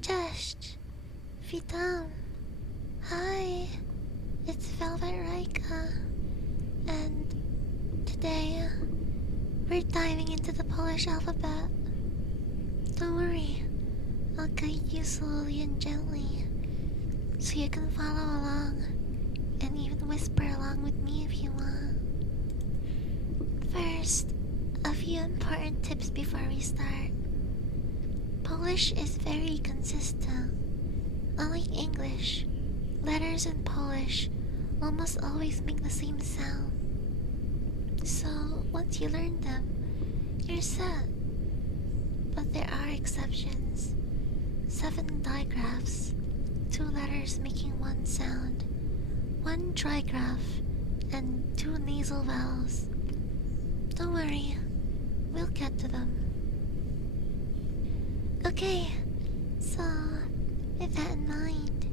Cześć, witam. Hi, it's Velvet Rika, and today we're diving into the Polish alphabet. Don't worry, I'll guide you slowly and gently so you can follow along and even whisper along with me if you want. First, a few important tips before we start. Polish is very consistent. Unlike English, letters in Polish almost always make the same sound. So, once you learn them, you're set. But there are exceptions. 7 digraphs, 2 letters making one sound, 1 trigraph, and 2 nasal vowels. Don't worry, we'll get to them. Okay, so with that in mind,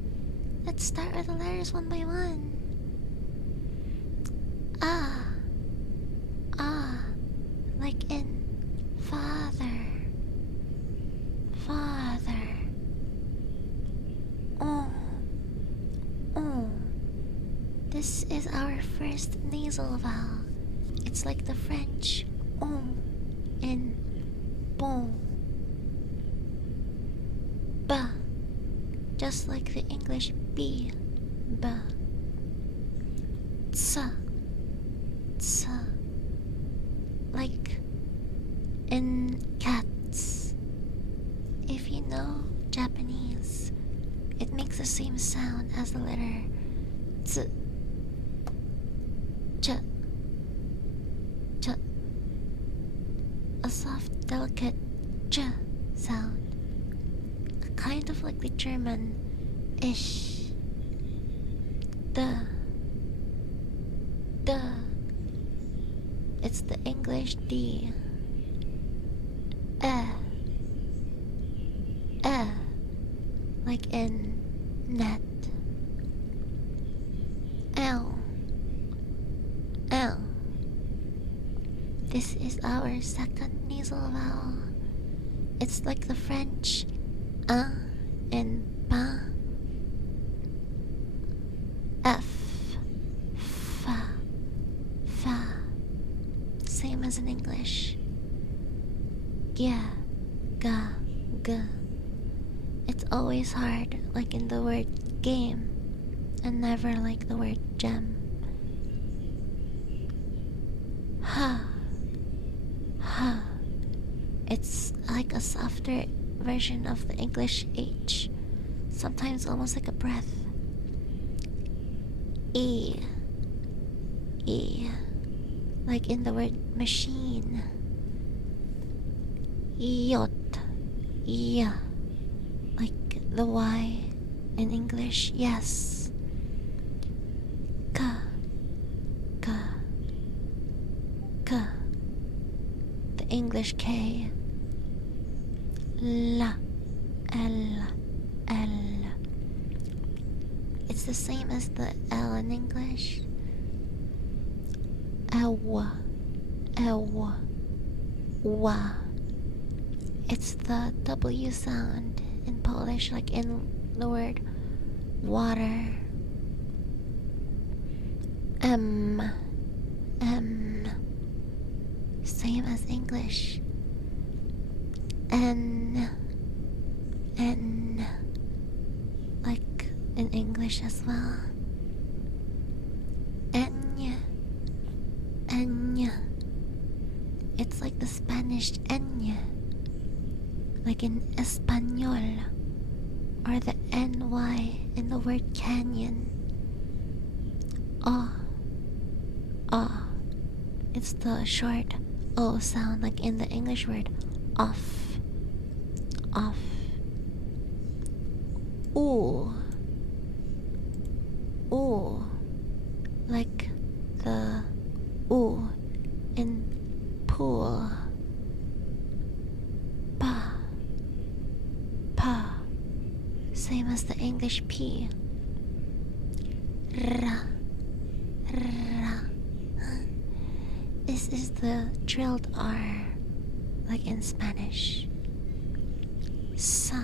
let's start with the letters one by one. Ah, like in father, father. Oh. This is our first nasal vowel. It's like the French in bon. Ba, just like the English B, ba. Tsa, like in cats. If you know Japanese, it makes the same sound as the letter ts, ch, a soft, delicate ch sound. Kind of like the German ish. Duh. It's the English D. Like in net. L. This is our second nasal vowel. It's like the French and ba. F, fa. Same as in English. Ga, g. It's always hard, like in the word game, and never like the word gem. Ha. It's like a softer version of the English H, sometimes almost like a breath. E, like in the word machine. Yot, like the Y in English, yes. Ka, the English K. La, L. It's the same as the L in English. Ewa. Wa. It's the W sound in Polish, like in the word water. M. Same as English. N. Like in English as well. Enya. It's like the Spanish Enya, like in Espanol, or the NY in the word canyon. It's the short O sound, like in the English word off. Ooh, like the ooh in pool. Pa, same as the English P. Ra. This is the trilled R, like in Spanish. Sa.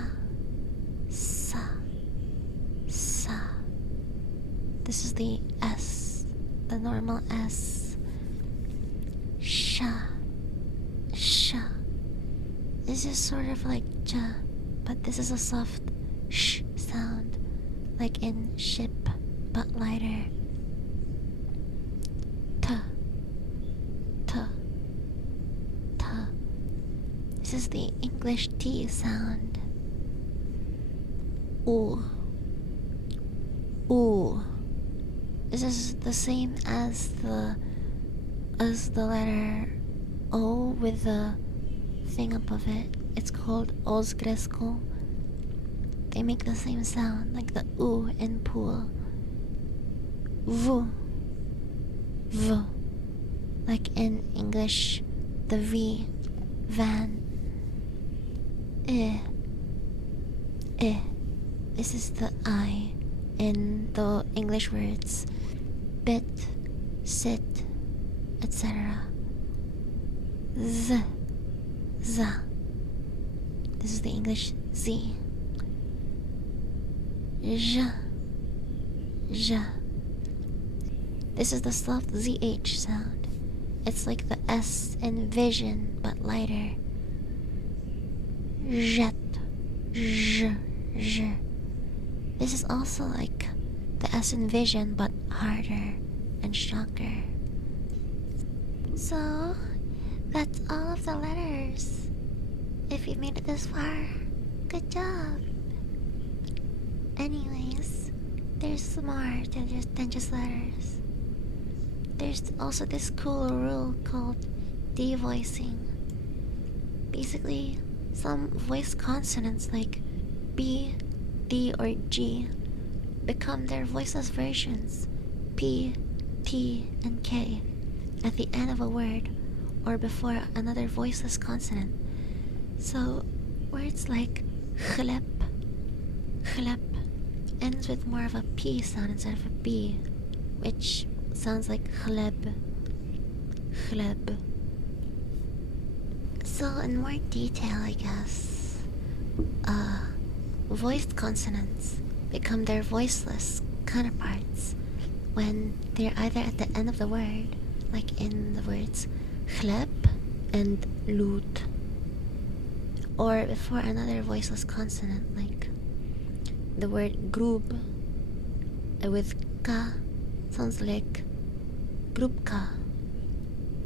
This is the S, the normal S. Sha. Sha. This is sort of like ja, but this is a soft sh sound, like in ship, but lighter. Ta. Ta. Ta. This is the English T sound. Ooh. Ooh. This is the same as the letter O with the thing above it. It's called Os Gresco. They make the same sound, like the U in pool. V. V. Like in English, the V. Van. Eh. Eh. This is the I in the English words bit, sit, etc. Z. Z. This is the English Z. J. J. This is the soft ZH sound. It's like the S in vision, but lighter. Jet. J. J. This is also like the S in vision, but harder and stronger. So, that's all of the letters. If you made it this far, good job. Anyways, there's more than just letters. There's also this cool rule called devoicing. Basically, some voiced consonants like B, D, or G become their voiceless versions, P, T, and K, at the end of a word or before another voiceless consonant. So, words like chlep, chlep ends with more of a P sound instead of a B, which sounds like chleb, chleb. So, in more detail, I guess, voiced consonants become their voiceless counterparts when they're either at the end of the word, like in the words chleb and loot, or before another voiceless consonant, like the word grub with ka sounds like grupka,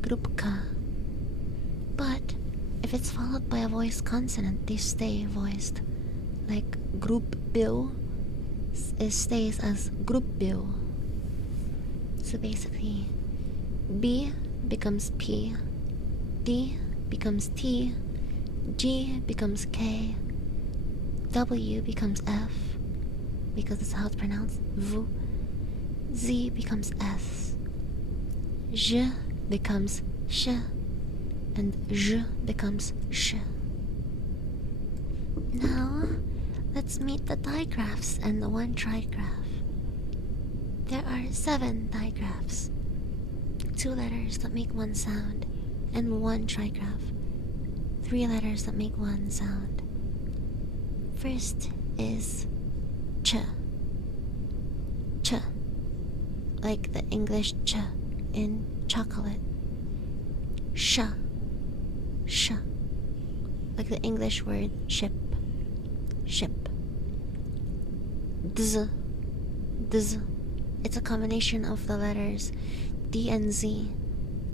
grupka. But if it's followed by a voiced consonant, they stay voiced. Like group bill, it stays as group bill. So basically, B becomes P, D becomes T, G becomes K, W becomes F, because that's how it's pronounced, V, Z becomes S, J becomes Sh, and J becomes Sh. Now, let's meet the digraphs and the one trigraph. There are 7 digraphs, 2 letters that make one sound, and 1 trigraph, 3 letters that make one sound. First is ch, ch, like the English ch in chocolate. Sh, sh, like the English word ship, ship. Dz, dz. It's a combination of the letters D and Z,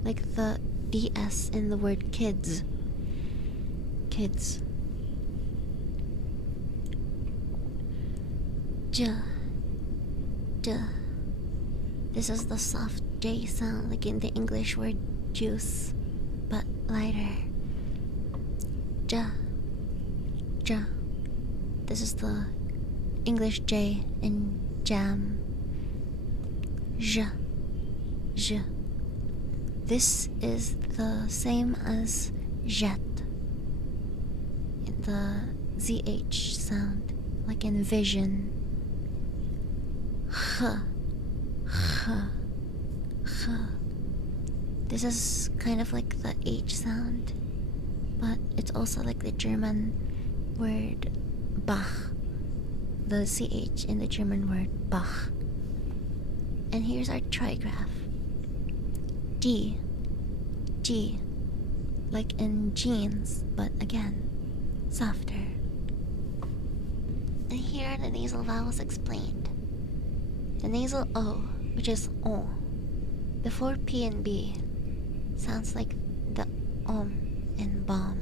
like the DS in the word kids. Kids. J, j. This is the soft J sound, like in the English word juice, but lighter. J, j. This is the English J in jam. J, j. This is the same as jet, in the ZH sound, like in vision. H, h, h. This is kind of like the H sound, but it's also like the German word Bach, the CH in the German word Bach. And here's our trigraph. G. G. Like in jeans, but again, softer. And here are the nasal vowels explained. The nasal O, which is O, before P and B, sounds like the in bomb.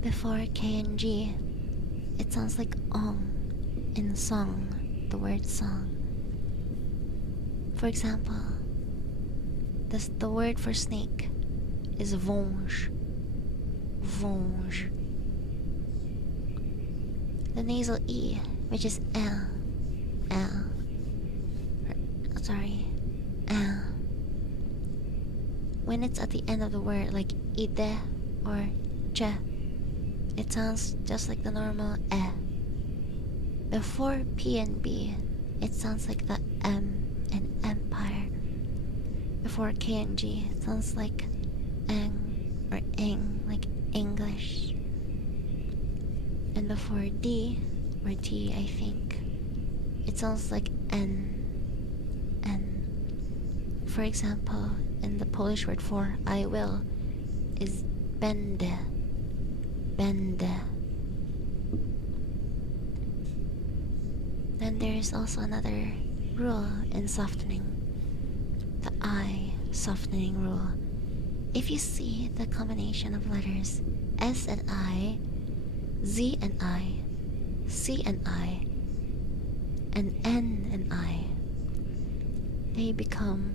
Before K and G, it sounds like ong in song, the word song. For example, the word for snake is vonge. Vonge. The nasal E, which is when it's at the end of the word, like ide or che, it sounds just like the normal e. Before P and B, it sounds like the M in empire. Before K and G, it sounds like eng or ing, like English. And before D or T, I think, it sounds like N. For example, in the Polish word for I will is będę. Będę. Then there is also another rule in softening. The I softening rule. If you see the combination of letters S and I, Z and I, C and I, and N and I, they become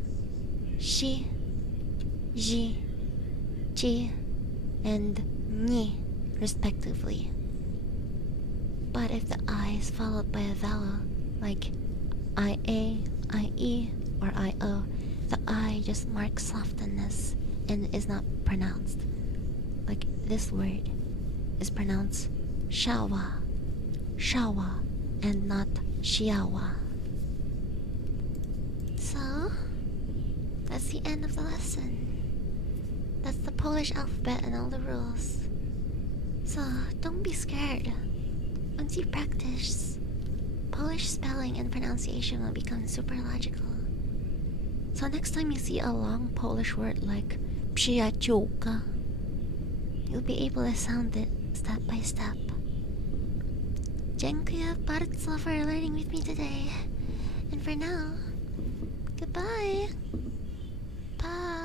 shi, ji, ji, and ni, respectively. But if the I is followed by a vowel like IA, IE, or IO, the I just marks softness and is not pronounced. Like this word is pronounced shawa, shawa, and not shiawa. So, that's the end of the lesson. That's the Polish alphabet and all the rules. So, don't be scared. Once you practice, Polish spelling and pronunciation will become super logical. So next time you see a long Polish word like przyjaciółka, you'll be able to sound it step by step. Dziękuję bardzo for learning with me today. And for now, goodbye. Bye.